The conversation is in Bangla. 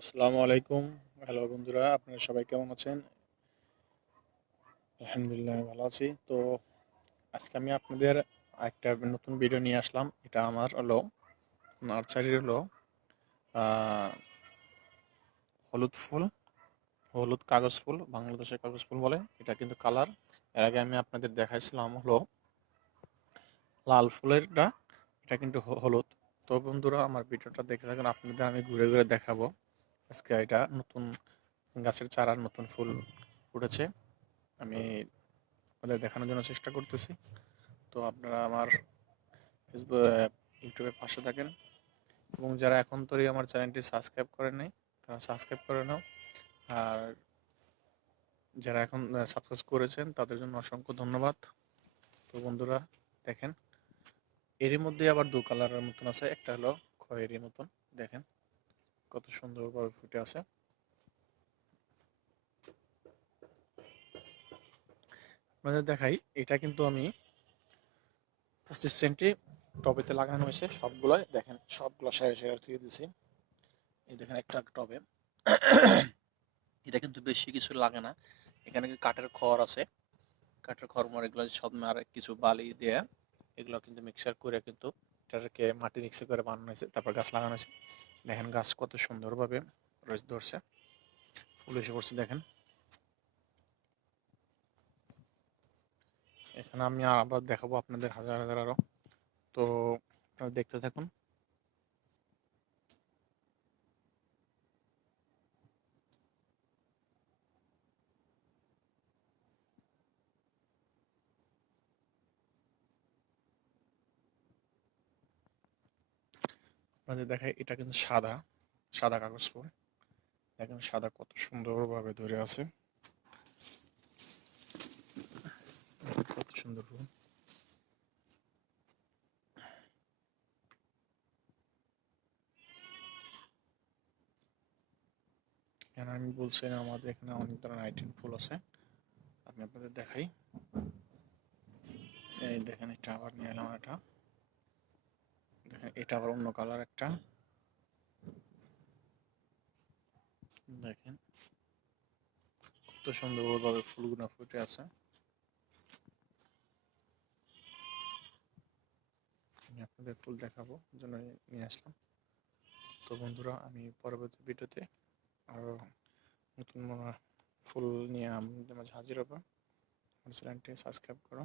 আসসালামু আলাইকুম। হ্যালো বন্ধুরা, আপনারা সবাই কেমন আছেন? আলহামদুলিল্লাহ, আমি ভালো আছি। তো আজকে আমি আপনাদের একটা নতুন ভিডিও নিয়ে আসলাম। এটা আমার হলো নার্সারির হলো হলুদ ফুল, হলুদ কাগজ ফুল, বাংলাদেশের কাগজ ফুল বলে, এটা কিন্তু কালার। এর আগে আমি আপনাদের দেখাইছিলাম হলো লাল ফুলেরটা, এটা কিন্তু হলুদ। তো বন্ধুরা, আমার ভিডিওটা দেখে থাকুন, আপনাদের আমি ঘুরে ঘুরে দেখাবো। আজকে এটা নতুন গাছের চারার নতুন ফুল উঠেছে আমি আপনাদের দেখানোর জন্য চেষ্টা করতেছি। তো আপনারা আমার ফেসবুক ইউটিউবে পাশে থাকেন। এবং যারা এখন তৈরি আমার চ্যানেলটি সাবস্ক্রাইব করেন নাই, তারা সাবস্ক্রাইব করে নাও। আর যারা এখন সাবস্ক্রাইব করেছেন, তাদের জন্য অসংখ্য ধন্যবাদ। তো বন্ধুরা, দেখেন, এরই মধ্যে আবার দু কালারের মতন আছে। একটা হলো খয়েরি মতন, দেখেন। কত সুন্দরভাবে ফুটে আছে। আপনাদের দেখাই, এটা কিন্তু আমি পঁচিশ সেন্টি টবেতে লাগানো হয়েছে, সবগুলোই দেখেন, সবগুলো সেরে সেরে দিয়ে দিছি এই দেখেন একটা টবে। এটা কিন্তু বেশি কিছু লাগে না, এখানে কাঠের খড় আছে। কাঠের খড় মর এগুলো সব আর কিছু বালি দিয়ে, এগুলো কিন্তু মিক্সার করে কিন্তু এটাকে মাটি মিক্সার করে বানানো হয়েছে, তারপর গাছ লাগানো হয়েছে। দেখেন গাছ কত সুন্দরভাবে রোজ ধরছে। ফুল এসে পড়ছে, দেখেন। এখানে আমি আবার দেখাবো আপনাদের হাজার হাজার আরও। তো দেখতে থাকুন। আপনাদের দেখাই এটা কিন্তু সাদা সাদা কাগজ ফুল দেখেন সাদা কত সুন্দরভাবে ধরে আছে। কত সুন্দর ফুল এখানে আমি বলছি আমাদের এখানে অনেক ধরনের আইটেম ফুল আছে। আমি আপনাদের দেখাই। এই দেখেন, এটা আবার নিয়ে এলাম এটা। এটা আবার অন্য কালার একটা। দেখেন। কত সুন্দরভাবে ফুলগুলো ফুটে আছে। আমি আপনাদের ফুল দেখাবো, জন্য নিয়ে আসলাম। তো বন্ধুরা, আমি পরবর্তী ভিডিওতে আরও নতুন ফুল নিয়ে আমাদের মাঝে হাজির হব। আমার চ্যানেলটি সাবস্ক্রাইব করো।